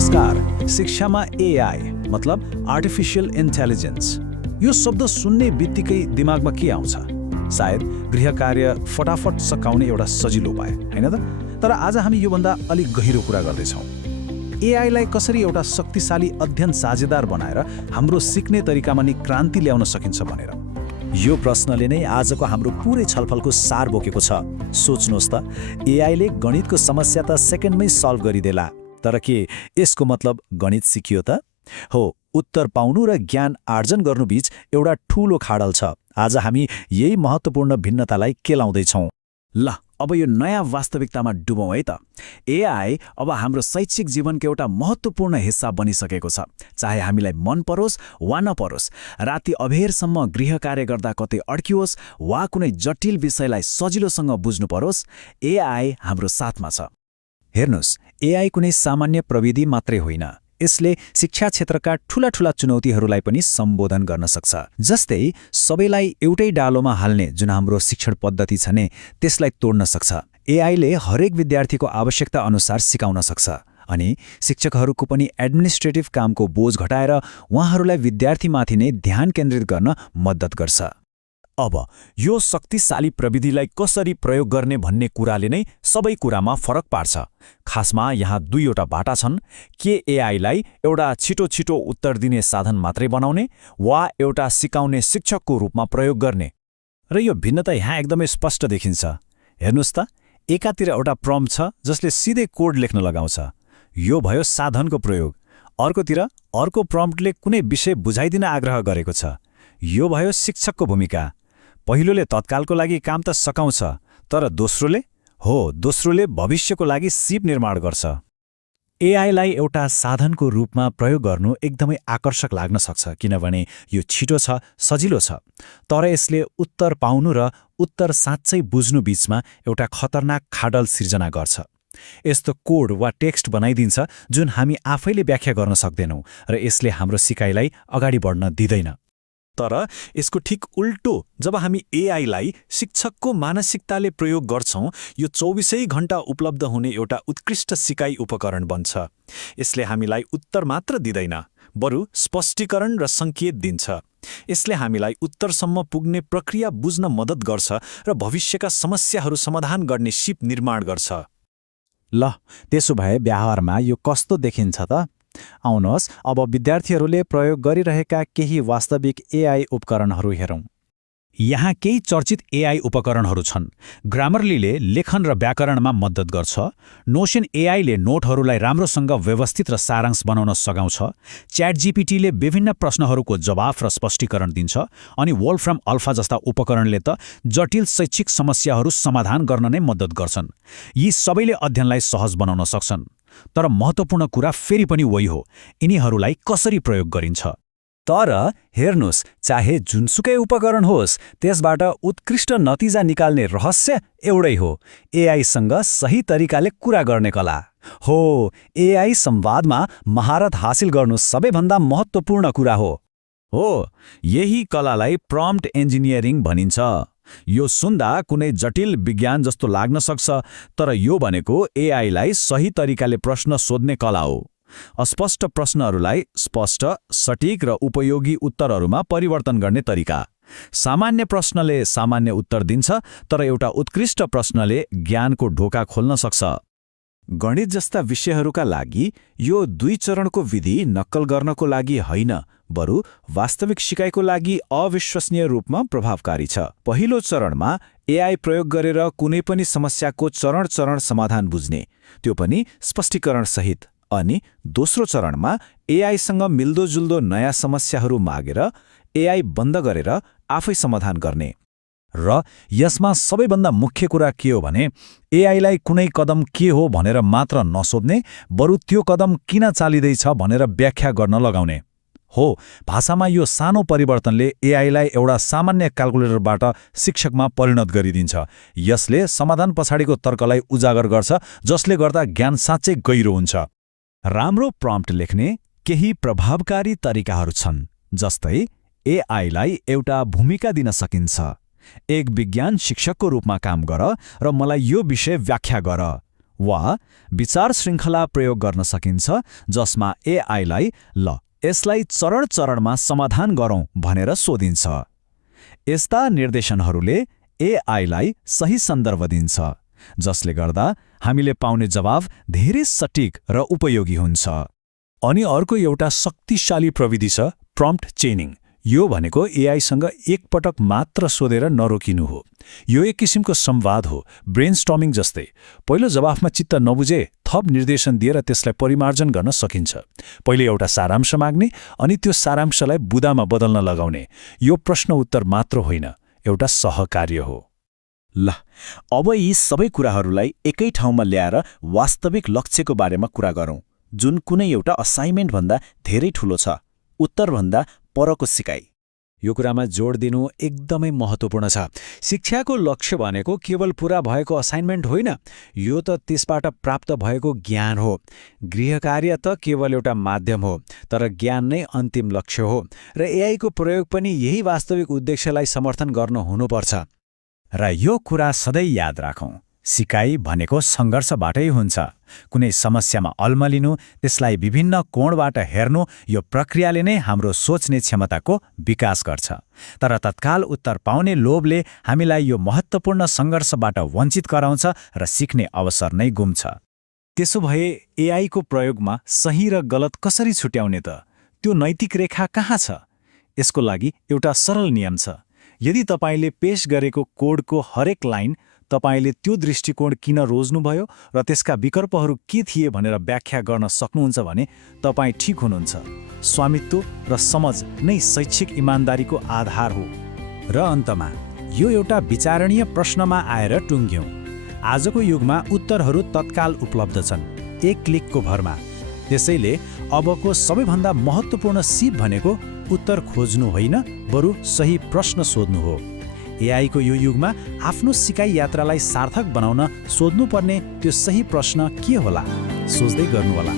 नमस्कार। शिक्षामा एआई मतलब आर्टिफिशियल इन्टेलिजेन्स, यो शब्द सुन्ने बित्तिकै दिमागमा के आउँछ? सायद गृह कार्य फटाफट सकाउने एउटा सजिलो उपाय, हैन त? तर आज हामी योभन्दा अलिक गहिरो कुरा गर्दैछौँ। एआईलाई कसरी एउटा शक्तिशाली अध्ययन साझेदार बनाएर हाम्रो सिक्ने तरिकामा नि क्रान्ति ल्याउन सकिन्छ भनेर। यो प्रश्नले नै आजको हाम्रो पुरै छलफलको सार बोकेको छ। सोच्नुहोस् त, एआईले गणितको समस्या त सेकेन्डमै सल्भ गरिदेला, तर के यसको मतलब गणित सिकियो त? हो, उत्तर पाउनु र ज्ञान आर्जन गर्नुबीच एउटा ठूलो खाडल छ। आज हामी यही महत्त्वपूर्ण भिन्नतालाई केलाउँदैछौँ। ल, अब यो नयाँ वास्तविकतामा डुबौँ है त। एआई अब हाम्रो शैक्षिक जीवनको एउटा महत्त्वपूर्ण हिस्सा बनिसकेको छ। चाहे हामीलाई मन परोस् वा नपरोस्, राति अबेरसम्म गृह कार्य गर्दा कतै अड्कियोस् वा कुनै जटिल विषयलाई सजिलोसँग बुझ्नु परोस्, एआई हाम्रो साथमा छ। हेर्नुहोस्, एआई कुनै सामान्य प्रविधि मात्रै होइन। यसले शिक्षा क्षेत्रका ठूला चुनौतीहरूलाई पनि सम्बोधन गर्न सक्छ। जस्तै सबैलाई एउटै डालोमा हाल्ने जुन हाम्रो शिक्षण पद्धति छ नि, त्यसलाई तोड्न सक्छ। एआईले हरेक विद्यार्थीको आवश्यकता अनुसार सिकाउन सक्छ अनि शिक्षकहरूको पनि एडमिनिस्ट्रेटिभ कामको बोझ घटाएर उहाँहरूलाई विद्यार्थीमाथि नै ध्यान केन्द्रित गर्न मद्दत गर्छ। अब यो शक्तिशाली प्रविधिलाई कसरी प्रयोग गर्ने भन्ने कुराले नै सबै कुरामा फरक पार्छ। खासमा यहाँ दुईवटा बाटा छन्। के एआईलाई एउटा छिटो उत्तर दिने साधन मात्रै बनाउने वा एउटा सिकाउने शिक्षकको रूपमा प्रयोग गर्ने? र यो भिन्नता यहाँ एकदमै स्पष्ट देखिन्छ। हेर्नुहोस् त, एकातिर एउटा प्रम्प्ट छ जसले सिधै कोड लेख्न लगाउँछ, यो भयो साधनको प्रयोग। अर्कोतिर अर्को प्रम्प्टले कुनै विषय बुझाइदिन आग्रह गरेको छ, यो भयो शिक्षकको भूमिका। पहिलोले तत्कालको लागि काम त सकाउँछ, तर दोस्रोले भविष्यको लागि सिप निर्माण गर्छ। एआईलाई एउटा साधनको रूपमा प्रयोग गर्नु एकदमै आकर्षक लाग्न सक्छ, किनभने यो छिटो छ, सजिलो छ। तर यसले उत्तर पाउनु र उत्तर साँच्चै बुझ्नु बीचमा एउटा खतरनाक खाडल सिर्जना गर्छ। यस्तो कोड वा टेक्स्ट बनाइदिन्छ जुन हामी आफैले व्याख्या गर्न सक्दैनौँ, र यसले हाम्रो सिकाइलाई अगाडि बढ्न दिँदैन। तर यसको ठिक उल्टो, जब हामी एआईलाई शिक्षकको मानसिकताले प्रयोग गर्छौँ, यो 24 घण्टा उपलब्ध हुने एउटा उत्कृष्ट सिकाइ उपकरण बन्छ। यसले हामीलाई उत्तर मात्र दिँदैन, बरु स्पष्टीकरण र सङ्केत दिन्छ। यसले हामीलाई उत्तरसम्म पुग्ने प्रक्रिया बुझ्न मद्दत गर्छ र भविष्यका समस्याहरू समाधान गर्ने सिप निर्माण गर्छ। ल, त्यसो भए व्यवहारमा यो कस्तो देखिन्छ त? आउनुहोस्, अब विद्यार्थीहरूले प्रयोग गरिरहेका केही वास्तविक एआई उपकरणहरू हेरौँ। यहाँ केही चर्चित एआई उपकरणहरू छन्। ग्रामरलीले लेखन र व्याकरणमा मद्दत गर्छ। नोसन एआईले नोटहरूलाई राम्रोसँग व्यवस्थित र सारांश बनाउन सघाउँछ। च्याटजीपीटीले विभिन्न प्रश्नहरूको जवाफ र स्पष्टीकरण दिन्छ। अनि वोल्फ्राम अल्फा जस्ता उपकरणले त जटिल शैक्षिक समस्याहरू समाधान गर्न नै मद्दत गर्छन्। यी सबैले अध्ययनलाई सहज बनाउन सक्छन्। तर महत्त्वपूर्ण कुरा फेरि पनि वही हो, यिनीहरूलाई कसरी प्रयोग गरिन्छ। तर हेर्नुहोस्, चाहे जुनसुकै उपकरण होस्, त्यसबाट उत्कृष्ट नतिजा निकाल्ने रहस्य एउटै हो, एआईसँग सही तरिकाले कुरा गर्ने कला हो। एआई संवादमा महारत हासिल गर्नु सबैभन्दा महत्त्वपूर्ण कुरा हो। यही कलालाई प्रम्प्ट इन्जिनियरिङ भनिन्छ। यो सुन्दा कुनै जटिल विज्ञान जस्तो लाग्न सक्छ, तर यो भनेको एआईलाई सही तरिकाले प्रश्न सोध्ने कला हो। अस्पष्ट प्रश्नहरूलाई स्पष्ट, सटिक र उपयोगी उत्तरहरूमा परिवर्तन गर्ने तरिका। सामान्य प्रश्नले सामान्य उत्तर दिन्छ, तर एउटा उत्कृष्ट प्रश्नले ज्ञानको ढोका खोल्न सक्छ। गणित जस्ता विषयहरूका लागि यो 2 चरणको विधि नक्कल गर्नको लागि होइन, बरु वास्तविक सिकाइको लागि अविश्वसनीय रूपमा प्रभावकारी छ। पहिलो चरणमा एआई प्रयोग गरेर कुनै पनि समस्याको चरण समाधान बुझ्ने, त्यो पनि स्पष्टीकरण सहित। अनि दोस्रो चरणमा एआईसँग मिल्दोजुल्दो नयाँ समस्याहरू मागेर एआई बन्द गरेर आफै समाधान गर्ने। र यसमा सबैभन्दा मुख्य कुरा के हो भने, एआईलाई कुनै कदम के हो भनेर मात्र नसोध्ने, बरु त्यो कदम किन चालिँदैछ भनेर व्याख्या गर्न लगाउने हो। भाषामा यो सानो परिवर्तनले एआईलाई एउटा सामान्य क्याल्कुलेटरबाट शिक्षकमा परिणत गरिदिन्छ। यसले समाधान पछाडिको तर्कलाई उजागर गर्छ, जसले गर्दा ज्ञान साँच्चै गहिरो हुन्छ। राम्रो प्रम्प्ट लेख्ने केही प्रभावकारी तरिकाहरू छन्। जस्तै एआईलाई एउटा भूमिका दिन सकिन्छ। एक विज्ञान शिक्षकको रूपमा काम गर र मलाई यो विषय व्याख्या गर। वा विचार श्रृङ्खला प्रयोग गर्न सकिन्छ जसमा एआईलाई ल यसलाई चरण चरणमा समाधान गरौँ भनेर सोधिन्छ। यस्ता निर्देशनहरूले एआईलाई सही सन्दर्भ दिन्छ, जसले गर्दा हामीले पाउने जवाफ धेरै सटिक र उपयोगी हुन्छ। अनि अर्को एउटा शक्तिशाली प्रविधि छ प्रम्प्ट चेनिङ। यो भनेको एआईसँग एकपटक मात्र सोधेर नरोकिनु हो। यो एक किसिमको संवाद हो, ब्रेनस्टर्मिङ जस्तै। पहिलो जवाफमा चित्त नबुझे थप निर्देशन दिएर त्यसलाई परिमार्जन गर्न सकिन्छ। पहिले एउटा सारांश माग्ने अनि त्यो सारांशलाई बुदामा बदल्न लगाउने। यो प्रश्न उत्तर मात्र होइन, एउटा सहकार्य हो। ल अब यी सबै कुराहरूलाई एकै ठाउँमा ल्याएर वास्तविक लक्ष्यको बारेमा कुरा गरौँ, जुन कुनै एउटा असाइनमेन्टभन्दा धेरै ठूलो छ, उत्तरभन्दा परको सिकाइ। यो कुरामा जोड दिनु एकदमै महत्त्वपूर्ण छ। शिक्षाको लक्ष्य भनेको केवल पूरा भएको असाइनमेन्ट होइन, यो त त्यसबाट प्राप्त भएको ज्ञान हो। गृहकार्य त केवल एउटा माध्यम हो, तर ज्ञान नै अन्तिम लक्ष्य हो। र एआईको प्रयोग पनि यही वास्तविक उद्देश्यलाई समर्थन गर्न हुनुपर्छ। र यो कुरा सधैँ याद राखौँ, सिकाइ भनेको सङ्घर्षबाटै हुन्छ। कुनै समस्यामा अल्मलिनु, त्यसलाई विभिन्न कोणबाट हेर्नु, यो प्रक्रियाले नै हाम्रो सोच्ने क्षमताको विकास गर्छ। तर तत्काल उत्तर पाउने लोभले हामीलाई यो महत्त्वपूर्ण सङ्घर्षबाट वञ्चित गराउँछ र सिक्ने अवसर नै गुम्छ। त्यसो भए एआईको प्रयोगमा सही र गलत कसरी छुट्याउने त? त्यो नैतिक रेखा कहाँ छ? यसको लागि एउटा सरल नियम छ। यदि तपाईँले पेश गरेको कोडको हरेक लाइन तपाईँले त्यो दृष्टिकोण किन रोज्नुभयो र त्यसका विकल्पहरू के थिए भनेर व्याख्या गर्न सक्नुहुन्छ भने तपाईँ ठिक हुनुहुन्छ। स्वामित्व र समझ नै शैक्षिक इमान्दारीको आधार हो। र अन्तमा यो एउटा विचारणीय प्रश्नमा आएर टुङ्ग्यौँ। आजको युगमा उत्तरहरू तत्काल उपलब्ध छन्, एक क्लिकको भरमा। त्यसैले अबको सबैभन्दा महत्त्वपूर्ण सिप भनेको उत्तर खोज्नु होइन, बरु सही प्रश्न सोध्नु हो। एआईको यो युगमा आफ्नो सिकाइ यात्रालाई सार्थक बनाउन सोध्नुपर्ने त्यो सही प्रश्न के होला? सोच्दै गर्नुहोला।